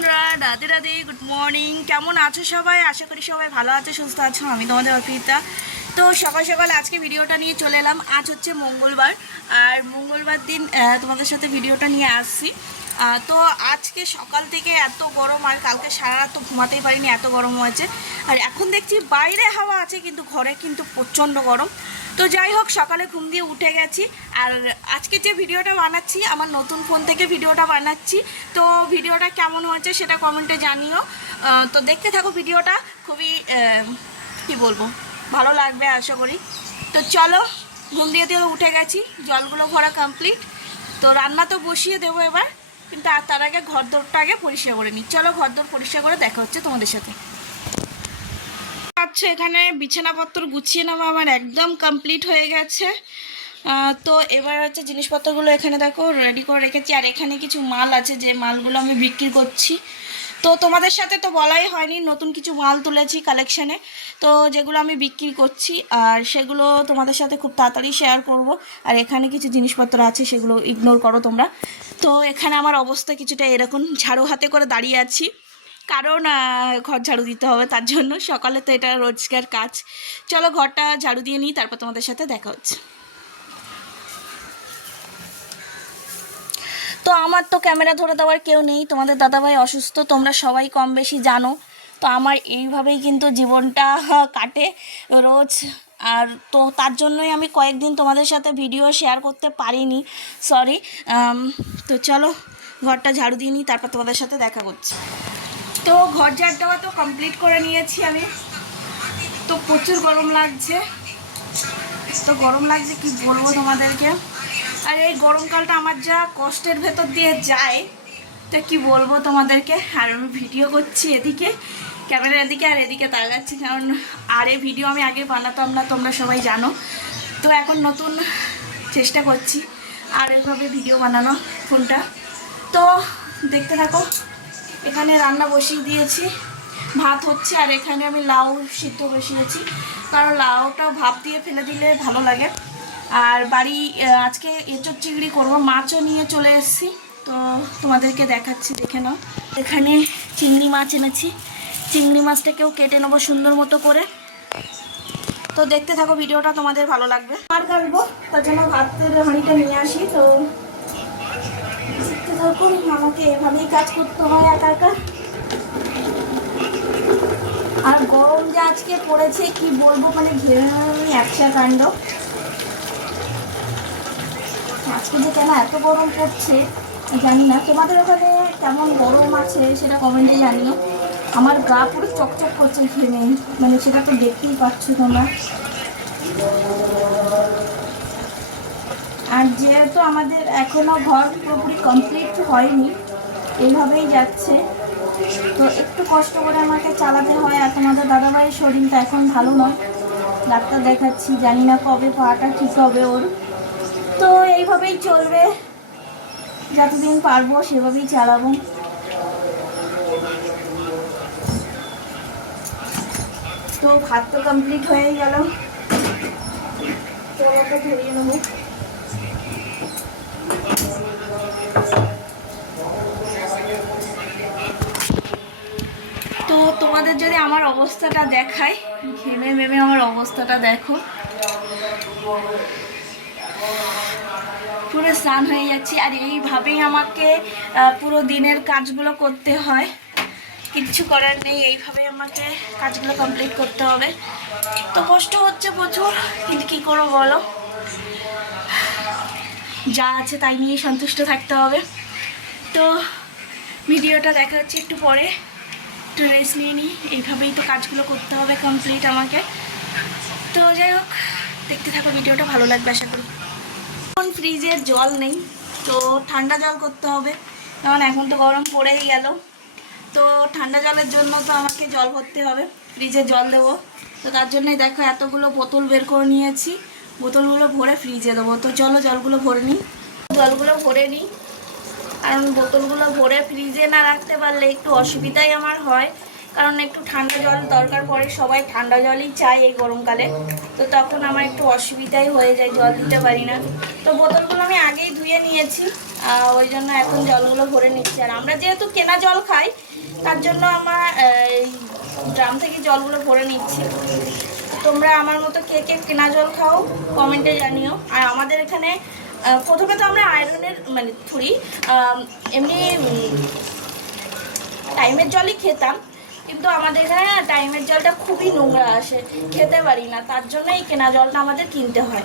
বন্ধুরা Radhe Radhe, good morning. কেমন আছো সবাই? আশা করি সবাই ভালো আছে, সুস্থ আছো। আমি তোমাদের অর্পিতা। তো সকাল সকাল আজকে ভিডিওটা নিয়ে চলে এলাম। আজ হচ্ছে মঙ্গলবার, আর মঙ্গলবার দিন তোমাদের সাথে ভিডিওটা নিয়ে আসছি। তো আজকে সকাল থেকে এত গরম, আর কালকে সারা রাত তো ঘুমাতেই পারিনি, এত গরম হয়েছে। আর এখন দেখছি বাইরে হাওয়া আছে, কিন্তু ঘরে কিন্তু প্রচণ্ড গরম। তো যাই হোক, সকালে ঘুম দিয়ে উঠে গেছি। আর আজকে যে ভিডিওটা বানাচ্ছি, আমার নতুন ফোন থেকে ভিডিওটা বানাচ্ছি। তো ভিডিওটা কেমন হয়েছে সেটা কমেন্টে জানিও। তো দেখতে থাকো ভিডিওটা, খুবই কি বলবো, ভালো লাগবে আশা করি। তো চলো, ঘুম দিয়ে উঠে গেছি, জলগুলো ভরা কমপ্লিট। তো রান্না তো বসিয়ে দেবো এবার, কিন্তু তার আগে ঘরদোরটা আগে পরিষ্কার করে নিই। চলো, ঘরদোর পরিষ্কার করে দেখা হচ্ছে তোমাদের সাথে। আচ্ছা, এখানে বিছানাপত্র গুছিয়ে নেওয়া আমার একদম কমপ্লিট হয়ে গেছে। তো এবার হচ্ছে জিনিসপত্রগুলো এখানে দেখো রেডি করে রেখেছি। আর এখানে কিছু মাল আছে, যে মালগুলো আমি বিক্রি করছি। তো তোমাদের সাথে তো বলাই হয়নি, নতুন কিছু মাল তুলেছি কালেকশানে, তো যেগুলো আমি বিক্রি করছি, আর সেগুলো তোমাদের সাথে খুব তাড়াতাড়ি শেয়ার করব। আর এখানে কিছু জিনিসপত্র আছে, সেগুলো ইগনোর করো তোমরা। তো এখানে আমার অবস্থা কিছুটা এরকম, ঝাড়ু হাতে করে দাঁড়িয়ে আছি, কারণ ঘর ঝাড়ু দিতে হবে, তার জন্য। সকালে তো এটা রোজকার কাজ। চলো ঘরটা ঝাড়ু দিয়ে নিই, তারপর তোমাদের সাথে দেখা হচ্ছে। তো আমার তো ক্যামেরা ধরে দেওয়ার কেউ নেই, তোমাদের দাদাভাই অসুস্থ, তোমরা সবাই কম বেশি জানো। তো আমার এইভাবেই কিন্তু জীবনটা কাটে রোজ। আর তো তার জন্যই আমি কয়েকদিন তোমাদের সাথে ভিডিও শেয়ার করতে পারিনি, সরি। তো চলো ঘরটা ঝাড়ু দিয়ে নিই, তারপর তোমাদের সাথে দেখা করছি। তো ঘর ঝাড় দেওয়া তো কমপ্লিট করে নিয়েছি আমি। তো প্রচুর গরম লাগছে, তো গরম লাগছে কি বলবো তোমাদেরকে। আর এই গরমকালটা আমার যা কষ্টের ভেতর দিয়ে যায়, তো কি বলবো তোমাদেরকে। আর আমি ভিডিও করছি এদিকে, ক্যামেরার এদিকে, আর এদিকে তাকাচ্ছি, কারণ আর এই ভিডিও আমি আগে বানাতাম না, তোমরা সবাই জানো। তো এখন নতুন চেষ্টা করছি আর এইভাবে ভিডিও বানানো ফোনটা। তো দেখতে থাকো। এখানে রান্না বসিয়ে দিয়েছি, ভাত হচ্ছে। আর এখানে আমি লাউ সিদ্ধ বসিয়েছি, কারণ লাউটাও ভাপ দিয়ে ফেলে দিলে ভালো লাগে। আর বাড়ি আজকে এঁচোড় চিংড়ি করবো, মাছও নিয়ে চলে এসেছি, তো তোমাদেরকে দেখাচ্ছি, দেখে নাও। এখানে চিংড়ি মাছ এনেছি, চিংড়ি মাছটাকেও কেটে নেবো সুন্দর মতো করে। তো দেখতে থাকো ভিডিওটা, তোমাদের ভালো লাগবে। আর কাটবো, তার জন্য ভাতের হাঁড়িটা নিয়ে আসি। তো দেখতে থাকো, আমাকে এভাবেই কাজ করতে হয় একা একা। আর গরম যে আজকে পড়েছে কি বলবো, মানে ঘেরে একশা কাণ্ড। আজকে যে কেন এত গরম পড়ছে জানি না, তোমাদের ওখানে কেমন গরম আছে সেটা কমেন্টে জানিও। আমার গা পুরো চকচক করছে ঘেমে, মানে সেটা তো দেখতেই পাচ্ছ তোমরা। আর যেহেতু আমাদের এখনও ঘর পুরোপুরি কমপ্লিট হয়নি, এইভাবেই যাচ্ছে, তো একটু কষ্ট করে আমাকে চালাতে হয়। আর তোমাদের দাদাভাইয়ের শরীরটা এখন ভালো নয়, ডাক্তার দেখাচ্ছি, জানি না কবে পাটা ঠিক হবে ওর। তো এইভাবেই চলবে, যতদিন পারবো সেভাবেই চালাবো। তো ভাত তো কমপ্লিট হয়ে গেল, চলোটা ধরিয়ে নেবো। তো তোমাদের যদি আমার অবস্থাটা দেখায়, ঘেমে মেমে আমার অবস্থাটা দেখো, পুরো স্নান হয়ে যাচ্ছি। আর এইভাবেই আমাকে পুরো দিনের কাজগুলো করতে হয়, কিচ্ছু করার নেই, এইভাবেই আমাকে কাজগুলো কমপ্লিট করতে হবে। তো কষ্ট হচ্ছে প্রচুর, কিন্তু কী করবো বলো, যা আছে তাই নিয়ে সন্তুষ্ট থাকতে হবে। তো ভিডিওটা দেখা হচ্ছে একটু পরে, একটু রেস্ট নিয়ে নিই। এইভাবেই তো কাজগুলো করতে হবে কমপ্লিট আমাকে। তো যাই হোক, দেখতে থাকো ভিডিওটা, ভালো লাগবে আশা করি। এখন ফ্রিজের জল নেই, তো ঠান্ডা জল করতে হবে, কারণ এখন তো গরম পড়েই গেল। তো ঠান্ডা জলের জন্য তো আমাকে জল ভরতে হবে, ফ্রিজে জল দেবো। তো তার জন্যই দেখো এতগুলো বোতল বের করে নিয়েছি, বোতলগুলো ভরে ফ্রিজে দেবো। তো চলো জলগুলো ভরে নিই, জলগুলো ভরে নিই, কারণ বোতলগুলো ভরে ফ্রিজে না রাখতে পারলে একটু অসুবিধাই আমার হয়। কারণ একটু ঠান্ডা জল দরকার পড়ে, সবাই ঠান্ডা জলই চায় এই গরমকালে। তো তখন আমার একটু অসুবিধাই হয়ে যায়, জল দিতে পারি না। তো বোতলগুলো আমি আগেই ধুয়ে নিয়েছি, ওই জন্য এখন জলগুলো ভরে নিচ্ছি। আর আমরা যেহেতু কেনা জল খাই, তার জন্য আমার এই ড্রাম থেকে জলগুলো ভরে নিচ্ছি। তোমরা আমার মতো কে কে কেনা জল খাও কমেন্টে জানিও। আর আমাদের এখানে প্রথমে তো আমরা আয়রনের মানে এমনি টাইমের জলই খেতাম, কিন্তু আমাদের এখানে না টাইমের জলটা খুবই নোংরা আসে, খেতে পারি না, তার জন্য এই কেনা জলটা আমাদের কিনতে হয়।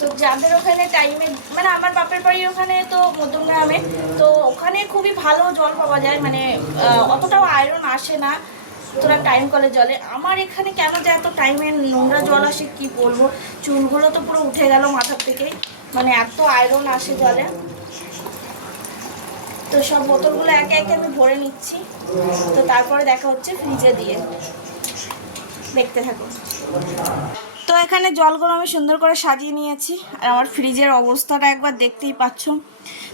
তো যাদের ওখানে টাইমে মানে আমার বাপের বাড়ির ওখানে তো মধ্যমগ্রামে, তো ওখানে খুবই ভালো জল পাওয়া যায়, মানে অতটাও আয়রন আসে না তোরা টাইম কলের জলে। আমার এখানে কেন যে এত টাইমের নোংরা জল আসে কি বলবো, চুলগুলো তো পুরো উঠে গেল মাথার থেকে, মানে এত আয়রন আসে জলে। তো সব বোতলগুলো একে একে আমি ভরে নিচ্ছি। তো তারপরে দেখা হচ্ছে ফ্রিজে দিয়ে, দেখতে থাকো। তো এখানে জলগুলো আমি সুন্দর করে সাজিয়ে নিয়েছি। আর আমার ফ্রিজের অবস্থাটা একবার দেখতেই পাচ্ছ।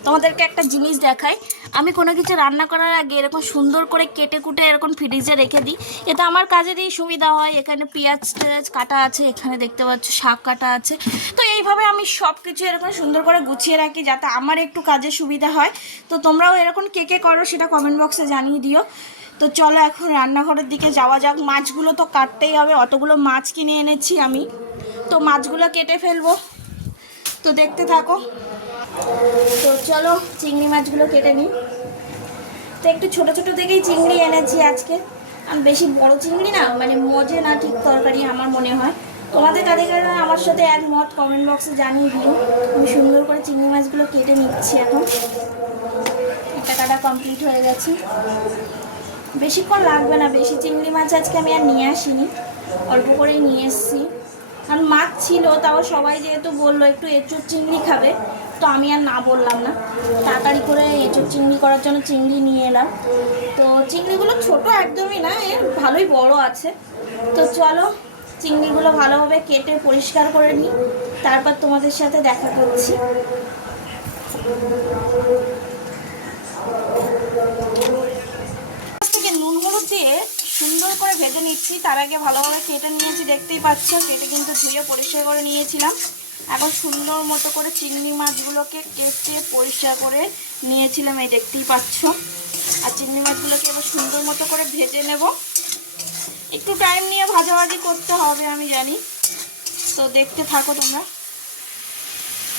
তোমাদেরকে একটা জিনিস দেখাই, আমি কোনো কিছু রান্না করার আগে এরকম সুন্দর করে কেটে কুটে এরকম ফ্রিজে রেখে দিই, এতে আমার কাজেরই সুবিধা হয়। এখানে পেঁয়াজ টেয়াজ কাটা আছে, এখানে দেখতে পাচ্ছ শাক কাটা আছে। তো এইভাবে আমি সব কিছু এরকম সুন্দর করে গুছিয়ে রাখি যাতে আমার একটু কাজে সুবিধা হয়। তো তোমরাও এরকম কে কে করো সেটা কমেন্ট বক্সে জানিয়ে দিও। তো চলো এখন রান্নাঘরের দিকে যাওয়া যাক। মাছগুলো তো কাটতেই হবে, অতগুলো মাছ কিনে এনেছি আমি, তো মাছগুলো কেটে ফেলবো। তো দেখতে থাকো। তো চলো চিংড়ি মাছগুলো কেটে নিই। তো একটু ছোটো ছোটো থেকেই চিংড়ি এনেছি আজকে, আমি বেশি বড় চিংড়ি না, মানে মজে না ঠিক তরকারি আমার মনে হয়। তোমাদের কাদের আমার সাথে একমত কমেন্ট বক্সে জানিয়ে দিও। আমি সুন্দর করে চিংড়ি মাছগুলো কেটে নিচ্ছি এখন। একটা কাটা কমপ্লিট হয়ে গেছে, বেশিক্ষণ লাগবে না। বেশি চিংড়ি মাছ আজকে আমি আর নিয়ে আসিনি, অল্প করেই নিয়ে এসেছি। কারণ মাছ ছিল, তাও সবাই যেহেতু বললো একটু এঁচোড় চিংড়ি খাবে, তো আমি আর না বললাম না, তাড়াতাড়ি করে এঁচোড় চিংড়ি করার জন্য চিংড়ি নিয়ে এলাম। তো চিংড়িগুলো ছোট একদমই না, এর ভালোই বড় আছে। তো চলো চিংড়িগুলো ভালোভাবে কেটে পরিষ্কার করে নিই, তারপর তোমাদের সাথে দেখা করছি। নুন হলুদ দিয়ে সুন্দর করে ভেজে নিচ্ছি। তার আগে ভালোভাবে কেটে নিয়েছি, দেখতেই পাচ্ছ। কেটে কিন্তু ধুয়ে পরিষ্কার করে নিয়েছিলাম। এখন সুন্দর মতো করে চিংড়ি মাছগুলোকে কেটে পরিষ্কার করে নিয়েছিলাম, এই দেখতেই পাচ্ছ। আর চিংড়ি মাছগুলোকে এবার সুন্দর মতো করে ভেজে নেব। একটু টাইম নিয়ে ভাজাভাজি করতে হবে আমি জানি, তো দেখতে থাকো তোমরা।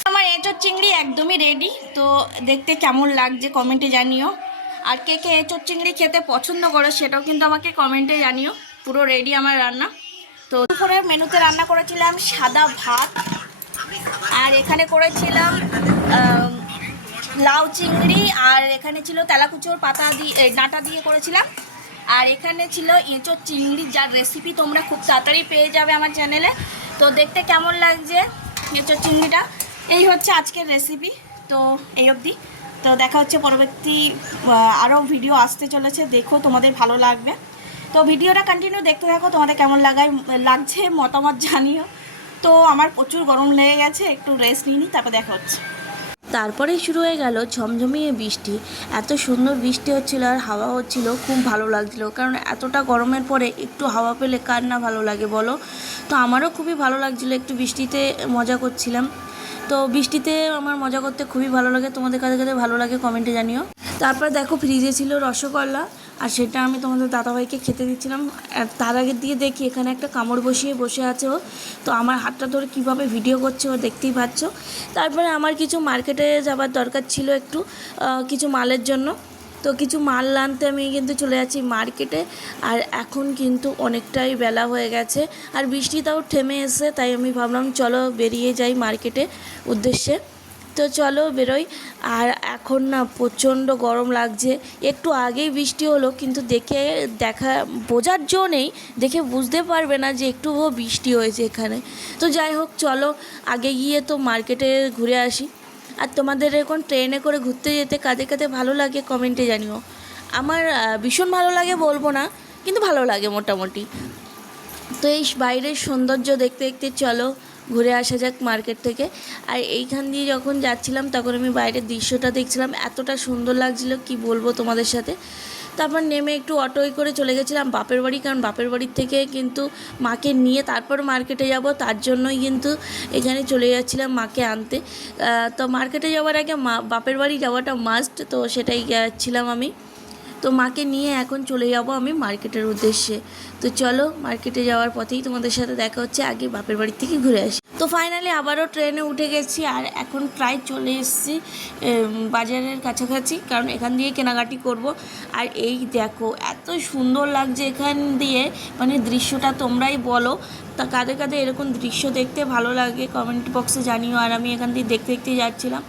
আমার এঁচোড় চিংড়ি একদমই রেডি। তো দেখতে কেমন লাগছে কমেন্টে জানিও। আর কে কে এঁচোড় চিংড়ি খেতে পছন্দ করে সেটাও কিন্তু আমাকে কমেন্টে জানিও। পুরো রেডি আমার রান্না। তো দুপুরের মেনুতে রান্না করেছিলাম সাদা ভাত, আর এখানে করেছিলাম লাউ চিংড়ি, আর এখানে ছিল তেলাকুচোর পাতা দিয়ে ডাঁটা দিয়ে করেছিলাম। আর এখানে ছিল এঁচোড় চিংড়ি, যার রেসিপি তোমরা খুব তাড়াতাড়ি পেয়ে যাবে আমার চ্যানেলে। তো দেখতে কেমন লাগছে এঁচোড় চিংড়িটা, এই হচ্ছে আজকের রেসিপি। তো এই অবধি, তো দেখা হচ্ছে পরবর্তী আরও ভিডিও আসতে চলেছে, দেখো তোমাদের ভালো লাগবে। তো ভিডিওটা কন্টিনিউ দেখতে থাকো, তোমাদের কেমন লাগছে মতামত জানিও। তো আমার প্রচুর গরম লেগে গেছে, একটু রেস্ট নিই, তারপর দেখা হচ্ছে। তারপরেই শুরু হয়ে গেল ঝমঝমিয়ে বৃষ্টি। এত সুন্দর বৃষ্টি হচ্ছিল আর হাওয়া হচ্ছিল, খুব ভালো লাগছিল। কারণ এতটা গরমের পরে একটু হাওয়া পেলে কার না ভালো লাগে বলো। তো আমারও খুবই ভালো লাগছিল, একটু বৃষ্টিতে মজা করছিলাম। তো বৃষ্টিতে আমার মজা করতে খুবই ভালো লাগে। তোমাদের কাছে কাছে ভালো লাগে কমেন্টে জানিও। তারপর দেখো ফ্রিজে ছিল রসগোল্লা, আর সেটা আমি তোমাদের দাদাভাইকে খেতে দিচ্ছিলাম। তার আগের দিয়ে দেখি এখানে একটা কামড় বসিয়ে বসে আছে ও। তো আমার হাতটা ধরে কীভাবে ভিডিও করছে ও দেখতেই পাচ্ছ। তারপরে আমার কিছু মার্কেটে যাবার দরকার ছিল একটু কিছু মালের জন্য। তো কিছু মাল আনতে আমি কিন্তু চলে যাচ্ছি মার্কেটে। আর এখন কিন্তু অনেকটাই বেলা হয়ে গেছে, আর বৃষ্টিটাও থেমে এসে, তাই আমি ভাবলাম চলো বেরিয়ে যাই মার্কেটে উদ্দেশ্যে। তো চলো বেরোই। আর এখন না প্রচণ্ড গরম লাগছে। একটু আগেই বৃষ্টি হলো, কিন্তু বোঝার জো নেই, দেখে বুঝতে পারবে না যে একটুও বৃষ্টি হয়েছে এখানে। তো যাই হোক চলো আগে গিয়ে তো মার্কেটে ঘুরে আসি। আর তোমাদের এখন ট্রেনে করে ঘুরতে যেতে কাঁধে কাঁধে ভালো লাগে কমেন্টে জানিও। আমার ভীষণ ভালো লাগে বলবো না, কিন্তু ভালো লাগে মোটামুটি। তো এই বাইরের সৌন্দর্য দেখতে দেখতে চলো ঘুরে আসা যাক মার্কেট থেকে। আর এইখান দিয়ে যখন যাচ্ছিলাম তখন আমি বাইরের দৃশ্যটা দেখছিলাম, এতটা সুন্দর লাগছিল কি বলবো তোমাদের সাথে। তারপর নেমে একটু অটোয় করে চলে গেছিলাম বাপের বাড়ি, কারণ বাপের বাড়ির থেকে কিন্তু মাকে নিয়ে তারপর মার্কেটে যাব, তার জন্যই কিন্তু এখানে চলে যাচ্ছিলাম মাকে আনতে। তো মার্কেটে যাওয়ার আগে বাপের বাড়ি যাওয়াটা মাস্ট, তো সেটাই যাচ্ছিলাম আমি। তো মাকে নিয়ে এখন চলে যাব আমি মার্কেটের উদ্দেশ্যে। তো চলো, মার্কেটে যাওয়ার পথেই তোমাদের সাথে দেখা হচ্ছে, আগে বাপের বাড়ি থেকে ঘুরে আসি। তো ফাইনালি আবারও ট্রেনে উঠে গেছি, আর এখন প্রায় চলে এসেছি বাজারের কাছাকাছি, কারণ এখান দিয়ে কেনাকাটি করব। আর এই দেখো এত সুন্দর লাগছে এখান দিয়ে, মানে দৃশ্যটা তোমরাই বলো তা কাদের কাদের এরকম দৃশ্য দেখতে ভালো লাগে কমেন্ট বক্সে জানিও। আর আমি এখান দিয়ে দেখতে দেখতে যাচ্ছিলাম,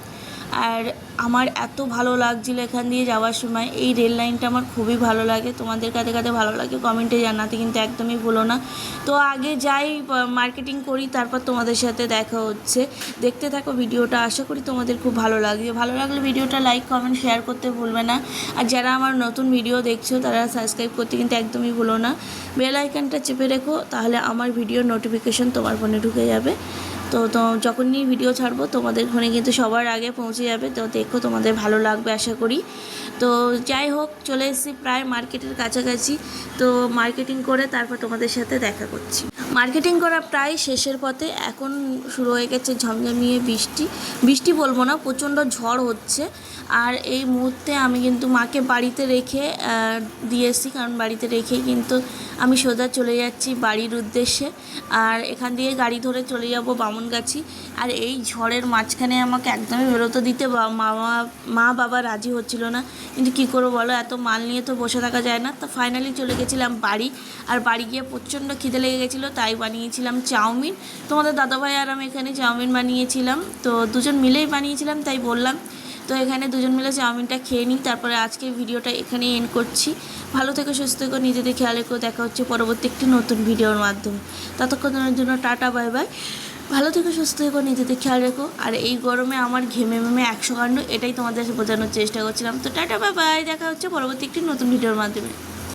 আর আমার এত ভালো লাগছিল এখান দিয়ে যাওয়ার সময়। এই রেল লাইনটা আমার খুবই ভালো লাগে, তোমাদের কাদের কাদের ভালো লাগে কমেন্টে জানাতে কিন্তু একদমই ভুলো না। তো আগে যাই মার্কেটিং করি, তারপর তোমাদের সাথে দেখা হচ্ছে। দেখতে থাকো ভিডিওটা, আশা করি তোমাদের খুব ভালো লাগবে। ভালো লাগলে ভিডিওটা লাইক কমেন্ট শেয়ার করতে ভুলবে না। আর যারা আমার নতুন ভিডিও দেখছো তারা সাবস্ক্রাইব করতে কিন্তু একদমই ভুলো না। বেল আইকনটা চেপে রেখো, তাহলে আমার ভিডিওর নোটিফিকেশন তোমার ফোনে ঢুকে যাবে। তো যখনই ভিডিও ছাড়বো তোমাদের ফোনে কিন্তু সবার আগে পৌঁছে যাবে। তো দেখো, তোমাদের ভালো লাগবে আশা করি। তো যাই হোক, চলে এসেছি প্রায় মার্কেটের কাছাকাছি। তো মার্কেটিং করে তারপর তোমাদের সাথে দেখা করছি। মার্কেটিং করা প্রায় শেষের পথে, এখন শুরু হয়ে গেছে ঝমঝমিয়ে বৃষ্টি। বৃষ্টি বলবো না, প্রচণ্ড ঝড় হচ্ছে। আর এই মুহূর্তে আমি কিন্তু মাকে বাড়িতে রেখে দিয়েছি, কারণ বাড়িতে রেখেই কিন্তু আমি সোজা চলে যাচ্ছি বাড়ির উদ্দেশ্যে। আর এখান দিয়ে গাড়ি ধরে চলে যাব বামনগাছি। আর এই ঝড়ের মাঝখানে আমাকে একদমই বেরোতে দিতে মা বাবা রাজি হচ্ছিল না, কিন্তু কী করবো বলো, এত মাল নিয়ে তো বসে থাকা যায় না। তো ফাইনালি চলে গেছিলাম বাড়ি। আর বাড়ি গিয়ে প্রচণ্ড খিদে লেগে গেছিলো, তাই বানিয়েছিলাম চাউমিন। তোমাদের দাদাভাই আর আমি এখানে চাউমিন বানিয়েছিলাম, তো দুজন মিলেই বানিয়েছিলাম তাই বললাম। তো এখানে দুজন মিলে চাউমিনটা খেয়ে নিই, তারপরে আজকে ভিডিওটা এখানেই এন্ড করছি। ভালো থেকো, সুস্থ থেকো, নিজেদের খেয়াল রেখো। দেখা হচ্ছে পরবর্তী একটি নতুন ভিডিওর মাধ্যমে। ততক্ষণের জন্য টাটা, বাই বাই। ভালো থেকো, সুস্থ থেকো, নিজেদের খেয়াল রেখো। আর এই গরমে আমার ঘেমে 100 কাণ্ড, এটাই তোমাদের বোঝানোর চেষ্টা করছিলাম। তো টাটা, বাই বাই, দেখা হচ্ছে পরবর্তী একটি নতুন ভিডিওর মাধ্যমে।